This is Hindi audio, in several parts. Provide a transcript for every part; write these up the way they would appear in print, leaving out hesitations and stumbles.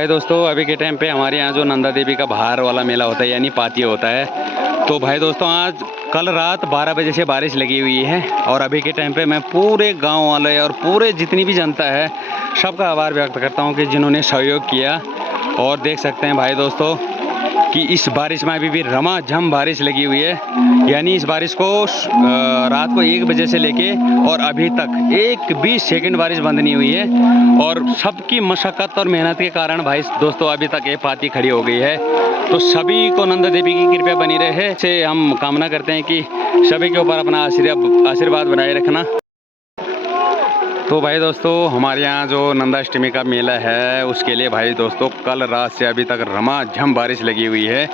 भाई दोस्तों अभी के टाइम पे हमारे यहाँ जो नंदा देवी का बाहर वाला मेला होता है यानी पाती होता है। तो भाई दोस्तों आज कल रात 12 बजे से बारिश लगी हुई है और अभी के टाइम पे मैं पूरे गांव वाले और पूरे जितनी भी जनता है सबका आभार व्यक्त करता हूं कि जिन्होंने सहयोग किया। और देख सकते हैं भाई दोस्तों कि इस बारिश में अभी भी रमाझम बारिश लगी हुई है। यानी इस बारिश को रात को 1 बजे से लेके और अभी तक एक भी सेकंड बारिश बंद नहीं हुई है। और सबकी मशक्क़त और मेहनत के कारण भाई दोस्तों अभी तक ये पाती खड़ी हो गई है। तो सभी को नंदा देवी की कृपा बनी रहे से हम कामना करते हैं कि सभी के ऊपर अपना आशीर्वाद बनाए रखना। तो भाई दोस्तों हमारे यहाँ जो नंदाष्टमी का मेला है उसके लिए भाई दोस्तों कल रात से अभी तक रमाझम बारिश लगी हुई है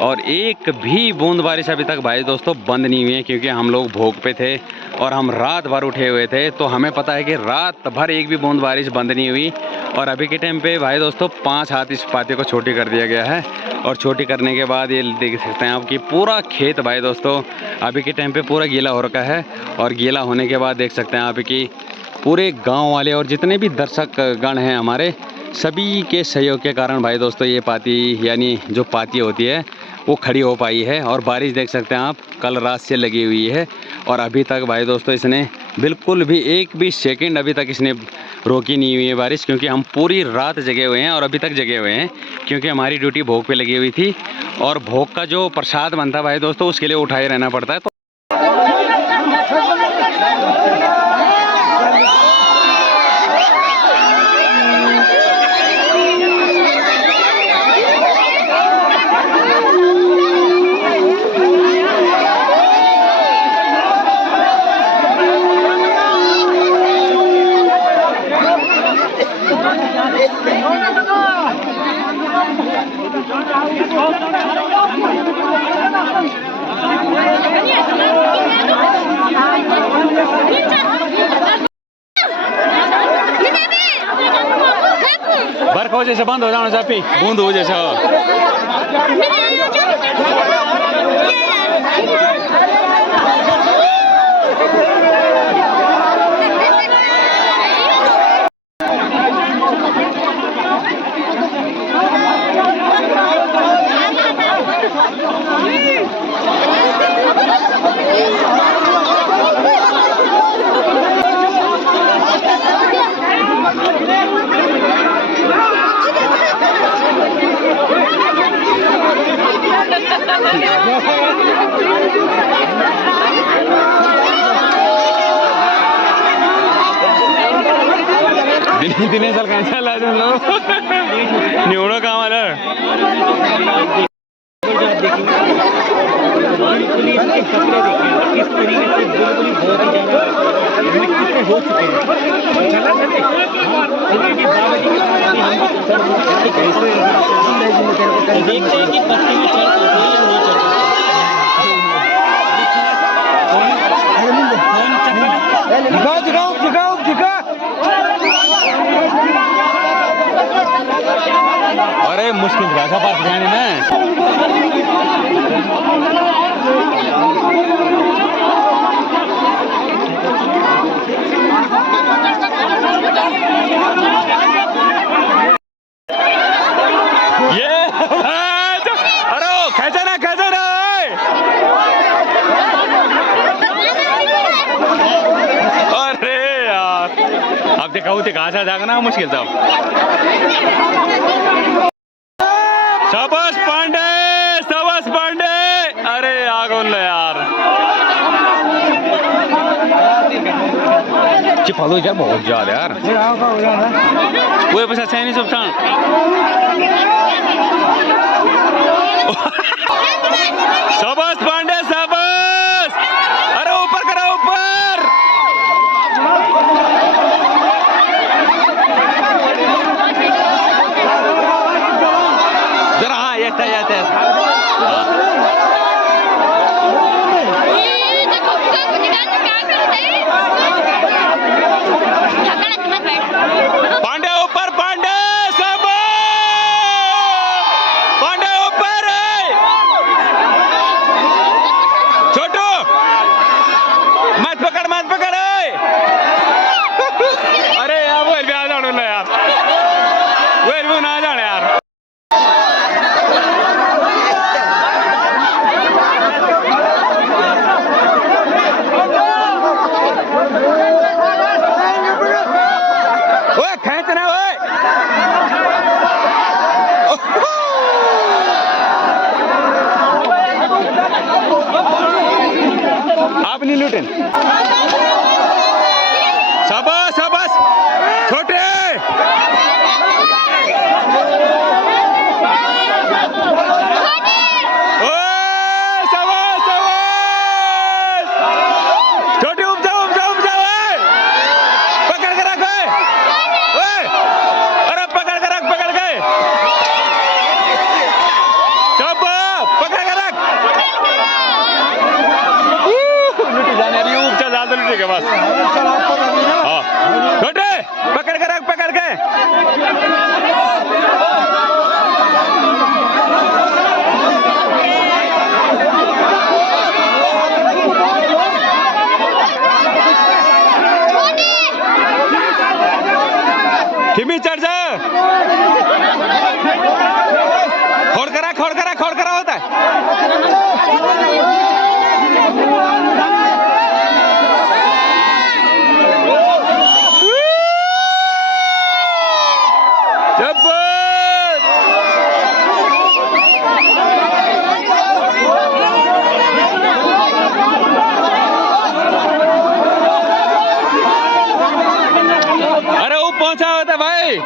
और एक भी बूंद बारिश अभी तक भाई दोस्तों बंद नहीं हुई है। क्योंकि हम लोग भोग पे थे और हम रात भर उठे हुए थे तो हमें पता है कि रात भर एक भी बूंद बारिश बंद नहीं हुई। और अभी के टाइम पे भाई दोस्तों 5 हाथ इस पाती को छोटी कर दिया गया है। और छोटी करने के बाद ये देख सकते हैं आप कि पूरा खेत भाई दोस्तों अभी के टाइम पे पूरा गीला हो रखा है। और गीला होने के बाद देख सकते हैं आप कि पूरे गांव वाले और जितने भी दर्शक गण हैं हमारे सभी के सहयोग के कारण भाई दोस्तों ये पाती यानी जो पाती होती है वो खड़ी हो पाई है। और बारिश देख सकते हैं आप कल रात से लगी हुई है और अभी तक भाई दोस्तों इसने बिल्कुल भी एक भी सेकंड अभी तक इसने रोकी नहीं हुई है बारिश। क्योंकि हम पूरी रात जगे हुए हैं और अभी तक जगे हुए हैं क्योंकि हमारी ड्यूटी भोग पे लगी हुई थी। और भोग का जो प्रसाद बनता भाई दोस्तों उसके लिए उठाए रहना पड़ता है। तो बर्फ हो जैसे बंद हो जाना चापी बूंद हो जैसे दिने साल कैसा ला निवडो काम आलं किस तरीके से बिल्कुल बहुत ही ज्यादा हो चुके हैं। देखते हैं कि पत्ती में चढ़ अरे मुश्किल भाषा पास जाने में ये अरे कैसे ना अरे यार अब दिखाऊ थे कहाँ से जागना मुश्किल था। शाबाश पांडे अरे आगोन लो यार चिपलो यार बहुत ज्यादा यार वो पैसा सैनी सब था शाबाश पांडे शाबाश अरे ऊपर करो ऊपर जरा हाँ ये पांडे ऊपर पांडे सब पांडे ऊपर छोटू मत पकड़ अरे यार वो भी आ जाओ यार वो ना जाने नहीं लूटें। शाबाश शाबाश छोटे। बस हाँ छोटे पकड़ के रख पकड़ के। किमी चढ़ जा। खोड़ करा खोड़ करा खोड़ करा होता है। अरे वो पहुंचा होता भाई।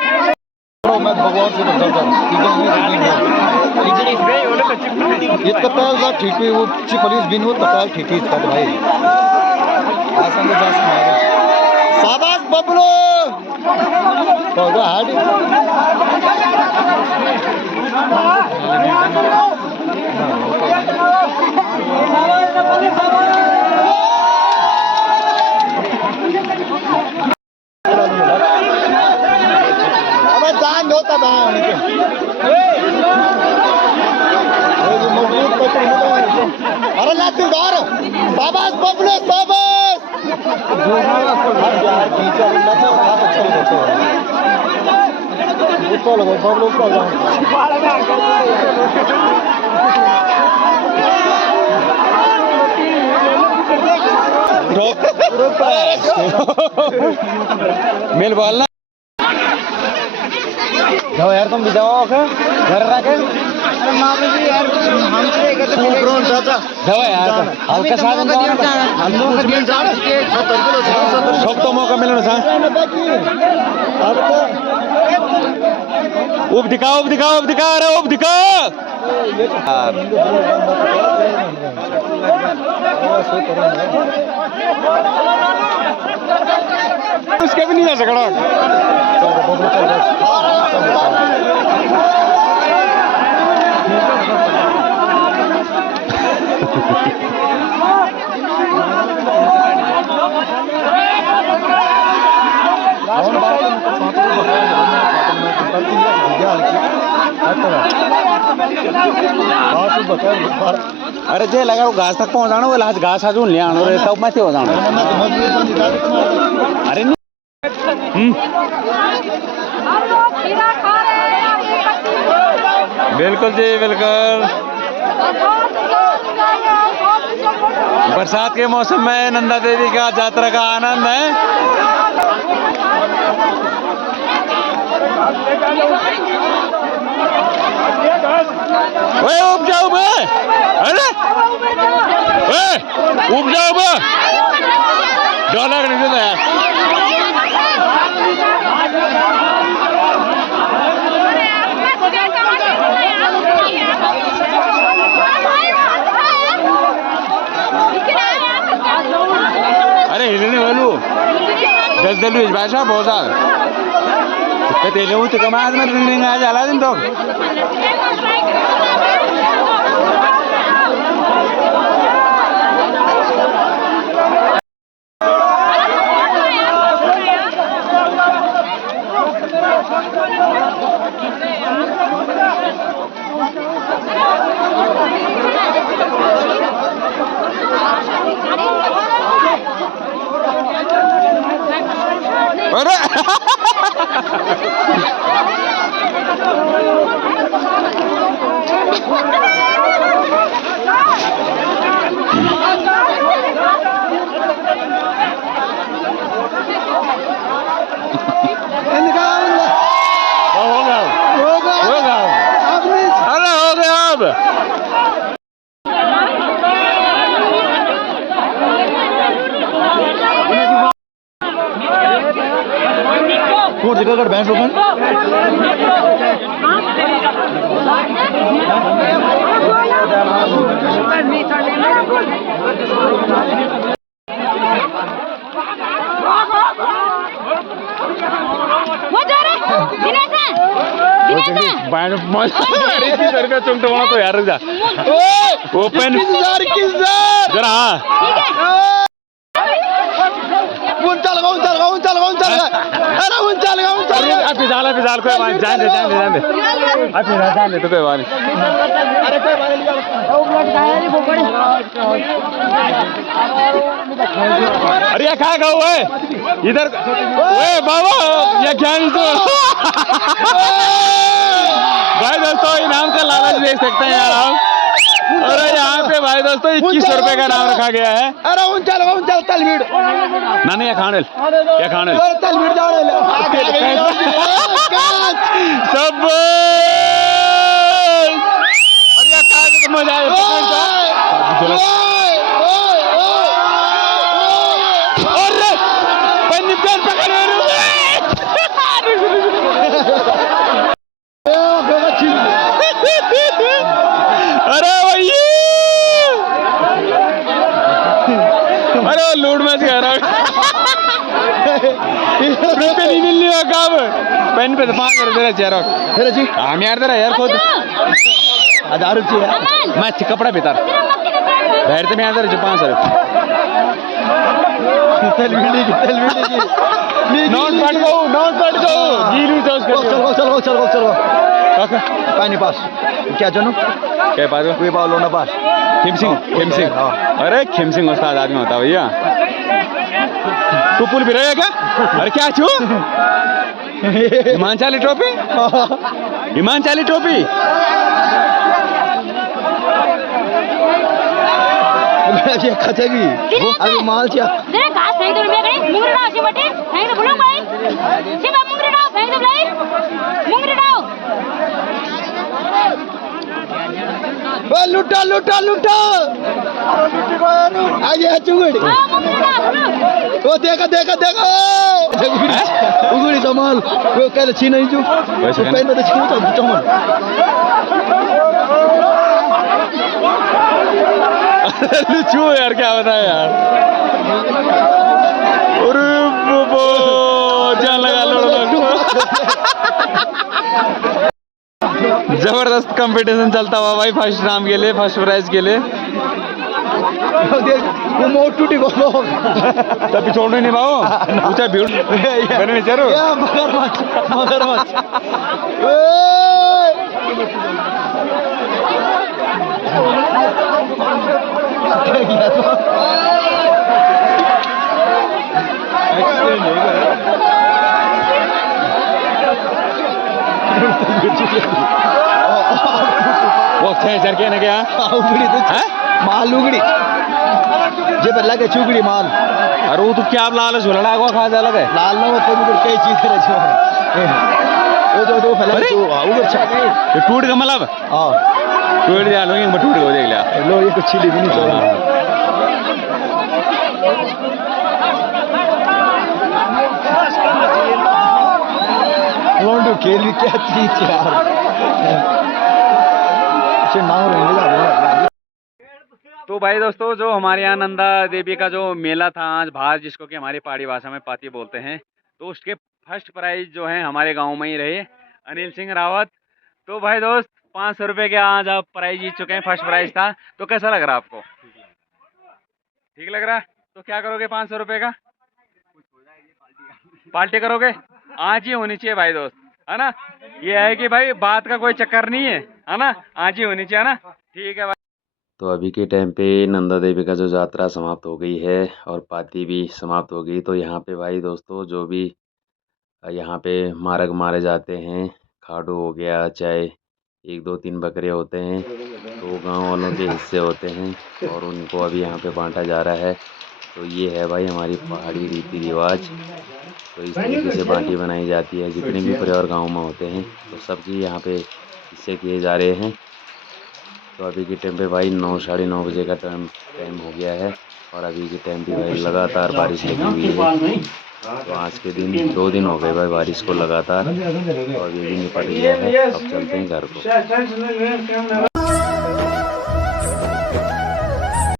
मैं भगवान से इतना ठीक है वो पुलिस बिन वो तत्काल ठीक है इसका भाई आसान से जास मारे शाबाश बबलो तो हाडी अबे जान होता था मजबूत पकड़ अरे लाती डर शाबाश बबलो शाबाश यार टीचर ना तो खास अच्छा लगता है ऊपर लगा बबलो ऊपर जाओ मेल बोलना जाओ यार तुम भी जाओ घर रखे चाचा जाओ यार हल्का सा सब तो मौका मिलना सा उब दिखाओ अरे उब दिखाओ उसके भी नहीं जा सकता। अरे जे लगा वो घास तक पहुंचाना वो लास्ट घास आजू ले आना रे तब मैं हो जाना। अरे बिल्कुल जी बिल्कुल। बरसात के मौसम में नंदा देवी का यात्रा का आनंद है। ओए उब जाओ बे अरे ओए उब जाओ बे डॉलर नहीं देता यार। अरे हिलने वालू 10 दलू इस भाषा बहुत साल तेले वो तो कमाल में रिंग आ जाला दिन तो अरे कौन सी गड़ भैंस ओपन चुमटे बना तो यार जा ओपन जरा पिजाल कोई बात जान दे तो कोई बात नहीं अरे ये कहाँ गए हुए इधर ओए बाबा ये क्या नहीं तो भाई दोस्तों इनाम का लालच देख सकते हैं यार आप अरे यहाँ पे भाई दोस्तों 21 रुपए का नाम रखा गया है अरे उन तलवीड़ नानी या खानेल तलवीड़ सब अरे कहाँ तो मजा आया अरे भैया अरे लूट मैच कह रहा रुपये नहीं मिलनी हो कब पेन पे तो 5 कर दे रहा चेहरा फिर जी हम यार दे रहा यार खुद 1000 रुपये मैं कपड़ा बेतार बैठ तो मैं यार दे रहा 500 तलवीड़ी की नॉन पट गो गिरू चलो पानी पास क्या जानो क्या पास कोई बाल होना पास खिम सिंह अरे खिम सिंह उस्ताद आदमी होता भैया तू पुल भी रहेगा क्या अरे क्या छू हिमांचाली ट्रॉफी ये खचेगी अभी माल क्या जरा घास फेंक दो मैं कहीं मुंगरे डाल सिमटे फेंक दो बोलो भाई सिमा मुंगरे डाल फेंक दो भाई मुंगरे डाल लुटा आगे चुगड़ी ओ देखा उगड़ी संभाल वो कह छीन नहीं जो पहन तो छीन तो चमन छू यार क्या बताया यार अरे बाबा जान लगा लो जबरदस्त कंपटीशन चलता हुआ भाई फर्स्ट नाम के लिए फर्स्ट प्राइज के लिए वो मोट टूटी गो तब छोड़ नहीं पाओ ऊंचा भीड़ बने चलो मगरमच्छ वो चर के ना क्या उगड़ी तो माल उगड़ी जे पर लगे चुगड़ी माल अरे वो तो क्या लाल झोलड़ा को खा जा लगे लाल ना तो उगड़ कई चीज करे छो वो तो फैला तो उगड़ छा ये टूट का मतलब हां टूट जा लो ये टूट गो देख लिया लो ये कुछ छिली भी नहीं छोड़ा लोंडू खेल भी क्या चीज यार तो भाई दोस्तों जो हमारे यहाँ नंदा देवी का जो मेला था आज भार जिसको कि हमारी पहाड़ी भाषा में पाती बोलते हैं तो उसके फर्स्ट प्राइज जो है हमारे गांव में ही रहे अनिल सिंह रावत। तो भाई दोस्त 500 रुपये के आज आप प्राइज जीत चुके हैं फर्स्ट प्राइज था तो कैसा लग रहा आपको? ठीक लग रहा है तो क्या करोगे 500 रुपये का पार्टी करोगे? आज ही होनी चाहिए भाई दोस्त है ना। ये है कि भाई बात का कोई चक्कर नहीं है ना आज ही होनी चाहिए ना। ठीक है भाई। तो अभी के टाइम पे नंदा देवी का जो यात्रा समाप्त हो गई है और पाती भी समाप्त हो गई। तो यहाँ पे भाई दोस्तों जो भी यहाँ पे मार्ग मारे जाते हैं खाडू हो गया चाहे 1 2 3 बकरे होते हैं तो गांव वालों के हिस्से होते हैं और उनको अभी यहाँ पे बांटा जा रहा है। तो ये है भाई हमारी पहाड़ी रीति रिवाज। तो इस तरीके से बांटी बनाई जाती है जितने भी परिवार गाँव में होते हैं तो सबकी यहाँ पे हिस्से किए जा रहे हैं। तो अभी के टाइम पे भाई 9 साढ़े 9 बजे का टाइम हो गया है और अभी के टाइम पे भाई लगातार बारिश लगी हुई है। तो आज के दिन 2 दिन हो गए भाई बारिश को लगातार, और ये भी निपट गया है। अब चलते हैं घर को।